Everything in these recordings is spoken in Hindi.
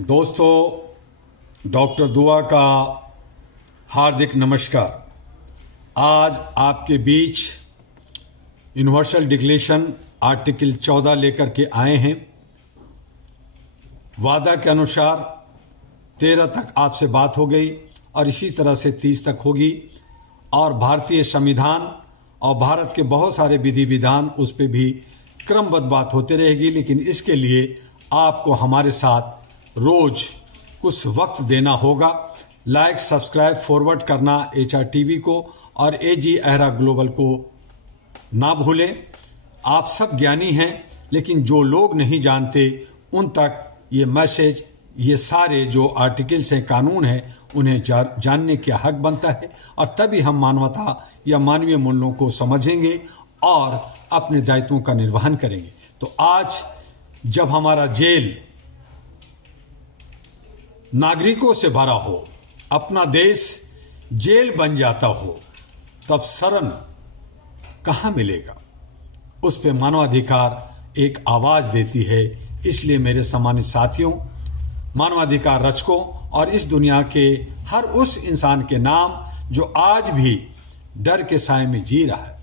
दोस्तों, डॉक्टर दुआ का हार्दिक नमस्कार। आज आपके बीच यूनिवर्सल डिक्लेरेशन आर्टिकल 14 लेकर के आए हैं। वादा के अनुसार 13 तक आपसे बात हो गई और इसी तरह से 30 तक होगी, और भारतीय संविधान और भारत के बहुत सारे विधि विधान उस पर भी क्रमबद्ध बात होती रहेगी। लेकिन इसके लिए आपको हमारे साथ रोज कुछ वक्त देना होगा। लाइक, सब्सक्राइब, फॉरवर्ड करना HRTV को और AG एहरा ग्लोबल को ना भूलें। आप सब ज्ञानी हैं, लेकिन जो लोग नहीं जानते उन तक ये मैसेज, ये सारे जो आर्टिकल्स हैं, कानून हैं, उन्हें जानने का हक बनता है, और तभी हम मानवता या मानवीय मूल्यों को समझेंगे और अपने दायित्वों का निर्वहन करेंगे। तो आज जब हमारा जेल नागरिकों से भरा हो, अपना देश जेल बन जाता हो, तब शरण कहाँ मिलेगा? उस पे मानवाधिकार एक आवाज देती है। इसलिए मेरे सम्मानित साथियों, मानवाधिकार रक्षकों और इस दुनिया के हर उस इंसान के नाम जो आज भी डर के साए में जी रहा है,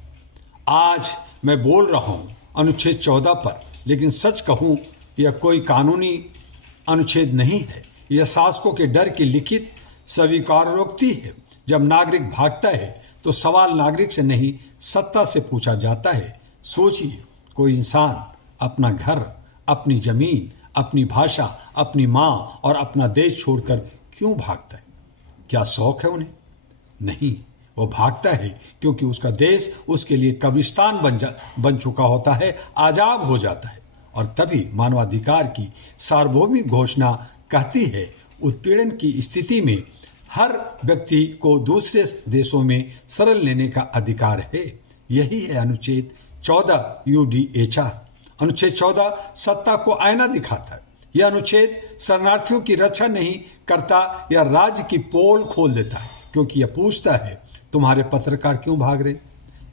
आज मैं बोल रहा हूं अनुच्छेद 14 पर। लेकिन सच कहूं, यह कोई कानूनी अनुच्छेद नहीं है, यह शासकों के डर की लिखित स्वीकारोक्ति है। जब नागरिक भागता है तो सवाल नागरिक से नहीं, सत्ता से पूछा जाता है। सोचिए, कोई इंसान अपना घर, अपनी जमीन, अपनी भाषा, अपनी माँ और अपना देश छोड़कर क्यों भागता है? क्या शौक है उन्हें? नहीं, वो भागता है क्योंकि उसका देश उसके लिए कब्रिस्तान बन चुका होता है, आजाद हो जाता है। और तभी मानवाधिकार की सार्वभौमिक घोषणा कहती है, उत्पीड़न की स्थिति में हर व्यक्ति को दूसरे देशों में शरण लेने का अधिकार है। यही है अनुच्छेद 14 UDHR। अनुच्छेद 14 सत्ता को आईना दिखाता है। यह अनुच्छेद शरणार्थियों की रक्षा नहीं करता, यह राज्य की पोल खोल देता है, क्योंकि यह पूछता है, तुम्हारे पत्रकार क्यों भाग रहे?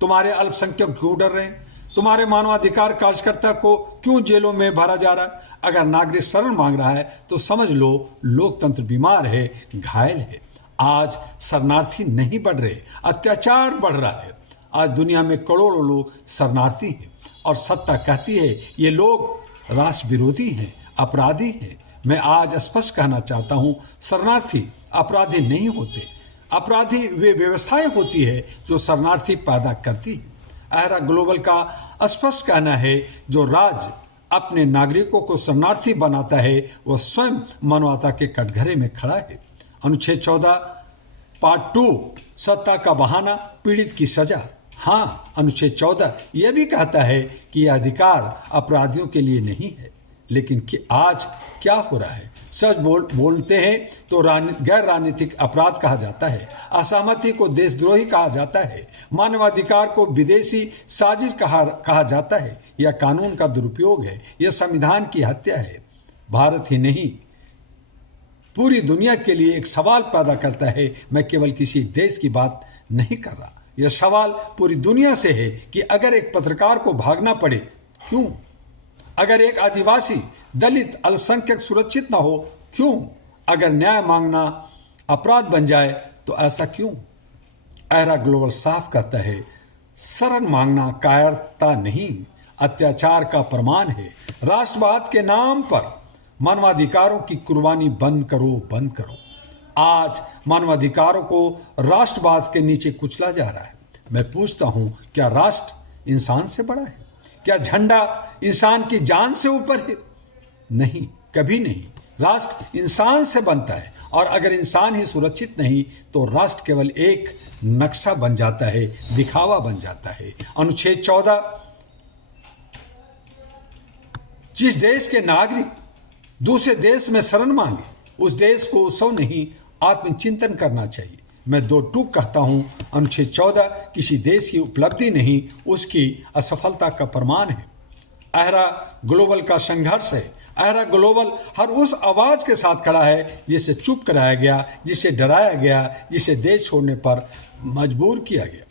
तुम्हारे अल्पसंख्यक क्यों डर रहे हैं? तुम्हारे मानवाधिकार कार्यकर्ता को क्यों जेलों में भरा जा रहा है? अगर नागरिक शरण मांग रहा है तो समझ लो लोकतंत्र बीमार है, घायल है। आज शरणार्थी नहीं बढ़ रहे, अत्याचार बढ़ रहा है। आज दुनिया में करोड़ों लोग शरणार्थी हैं और सत्ता कहती है ये लोग राष्ट्र विरोधी हैं, अपराधी हैं। मैं आज स्पष्ट कहना चाहता हूं, शरणार्थी अपराधी नहीं होते। अपराधी वे व्यवस्थाएं होती है जो शरणार्थी पैदा करती है। एहरा ग्लोबल का स्पष्ट कहना है, जो राज्य अपने नागरिकों को शरणार्थी बनाता है वह स्वयं मानवता के कटघरे में खड़ा है। अनुच्छेद 14 पार्ट 2 सत्ता का बहाना, पीड़ित की सजा। हाँ, अनुच्छेद 14 यह भी कहता है कि यह अधिकार अपराधियों के लिए नहीं है। लेकिन कि आज क्या हो रहा है? सच बोलते हैं तो गैर राजनीतिक अपराध कहा जाता है, असहमति को देशद्रोही कहा जाता है, मानवाधिकार को विदेशी साजिश कहा जाता है। यह कानून का दुरुपयोग है, यह संविधान की हत्या है। भारत ही नहीं, पूरी दुनिया के लिए एक सवाल पैदा करता है। मैं केवल किसी देश की बात नहीं कर रहा, यह सवाल पूरी दुनिया से है कि अगर एक पत्रकार को भागना पड़े, क्यों? अगर एक आदिवासी, दलित, अल्पसंख्यक सुरक्षित ना हो, क्यों? अगर न्याय मांगना अपराध बन जाए तो ऐसा क्यों? एहरा ग्लोबल साफ कहता है, शरण मांगना कायरता नहीं, अत्याचार का प्रमाण है। राष्ट्रवाद के नाम पर मानवाधिकारों की कुर्बानी बंद करो, बंद करो। आज मानवाधिकारों को राष्ट्रवाद के नीचे कुचला जा रहा है। मैं पूछता हूं, क्या राष्ट्र इंसान से बड़ा है? क्या झंडा इंसान की जान से ऊपर है? नहीं, कभी नहीं। राष्ट्र इंसान से बनता है, और अगर इंसान ही सुरक्षित नहीं तो राष्ट्र केवल एक नक्शा बन जाता है, दिखावा बन जाता है। अनुच्छेद 14 जिस देश के नागरिक दूसरे देश में शरण मांगे, उस देश को उत्सव नहीं, आत्मचिंतन करना चाहिए। मैं दो टूक कहता हूं, अनुच्छेद 14 किसी देश की उपलब्धि नहीं, उसकी असफलता का प्रमाण है। एहरा ग्लोबल का संघर्ष है। एहरा ग्लोबल हर उस आवाज के साथ खड़ा है जिसे चुप कराया गया, जिसे डराया गया, जिसे देश छोड़ने पर मजबूर किया गया।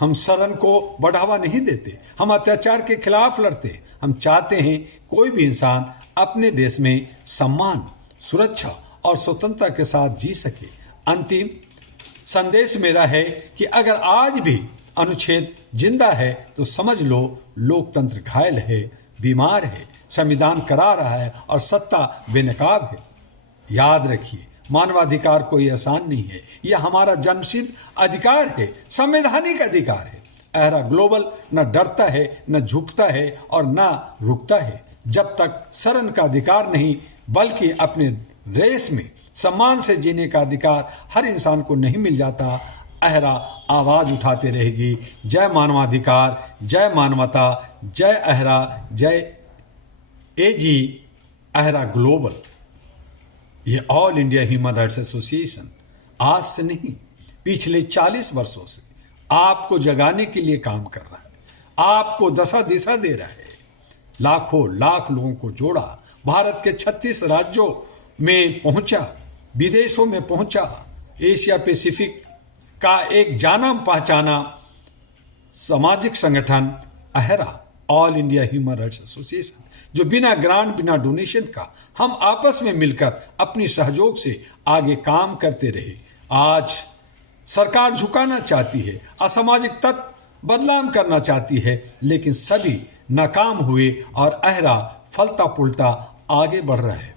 हम शरण को बढ़ावा नहीं देते, हम अत्याचार के खिलाफ लड़ते। हम चाहते हैं कोई भी इंसान अपने देश में सम्मान सुरक्षा और स्वतंत्रता के साथ जी सके। अंतिम संदेश मेरा है कि अगर आज भी अनुच्छेद जिंदा है तो समझ लो लोकतंत्र घायल है, बीमार है, संविधान करा रहा है और सत्ता बेनकाब है। याद रखिए, मानवाधिकार कोई आसान नहीं है, यह हमारा जन्मसिद्ध अधिकार है, संवैधानिक अधिकार है। एहरा ग्लोबल न डरता है, न झुकता है और न रुकता है। जब तक शरण का अधिकार नहीं बल्कि अपने रेस में सम्मान से जीने का अधिकार हर इंसान को नहीं मिल जाता, एहरा आवाज उठाते रहेगी। जय मानवाधिकार, जय मानवता, जय एहरा, जय एजी एहरा ग्लोबल। ये all India human rights association आज से नहीं, पिछले 40 वर्षों से आपको जगाने के लिए काम कर रहा है, आपको दशा दिशा दे रहा है। लाखों लाख लोगों को जोड़ा, भारत के 36 राज्यों में पहुंचा, विदेशों में पहुंचा। एशिया पैसिफिक का एक जाना पहचाना सामाजिक संगठन एहरा all India human rights association, जो बिना ग्रांट बिना डोनेशन का हम आपस में मिलकर अपनी सहयोग से आगे काम करते रहे। आज सरकार झुकाना चाहती है, असामाजिक तत्व बदलाव करना चाहती है, लेकिन सभी नाकाम हुए और एहरा फलता फूलता आगे बढ़ रहा है।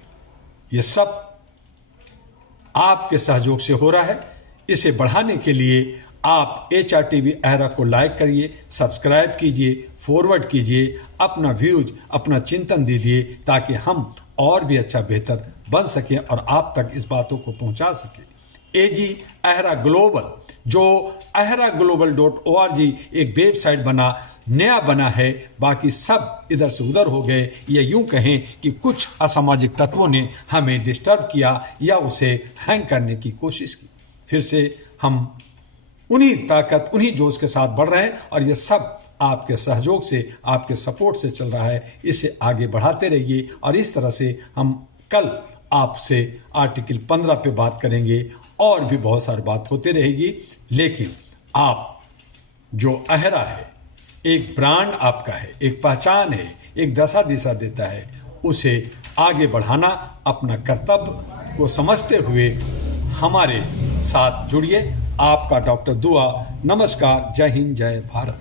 ये सब आपके सहयोग से हो रहा है। इसे बढ़ाने के लिए आप HRTV एहरा को लाइक करिए, सब्सक्राइब कीजिए, फॉरवर्ड कीजिए, अपना व्यूज, अपना चिंतन दीजिए, ताकि हम और भी अच्छा बेहतर बन सकें और आप तक इस बातों को पहुंचा सकें। एजी एहरा ग्लोबल, जो ehraglobal.org एक वेबसाइट नया बना है, बाकी सब इधर से उधर हो गए। या यूं कहें कि कुछ असामाजिक तत्वों ने हमें डिस्टर्ब किया या उसे हैंग करने की कोशिश की। फिर से हम उन्हीं ताकत, उन्हीं जोश के साथ बढ़ रहे हैं और ये सब आपके सहयोग से, आपके सपोर्ट से चल रहा है। इसे आगे बढ़ाते रहिए और इस तरह से हम कल आपसे आर्टिकल 15 पे बात करेंगे और भी बहुत सारी बात होती रहेगी। लेकिन आप जो एहरा है, एक ब्रांड आपका है, एक पहचान है, एक दशा दिशा देता है, उसे आगे बढ़ाना अपना कर्तव्य को समझते हुए हमारे साथ जुड़िए। आपका डॉक्टर दुआ। नमस्कार, जय हिंद, जय भारत।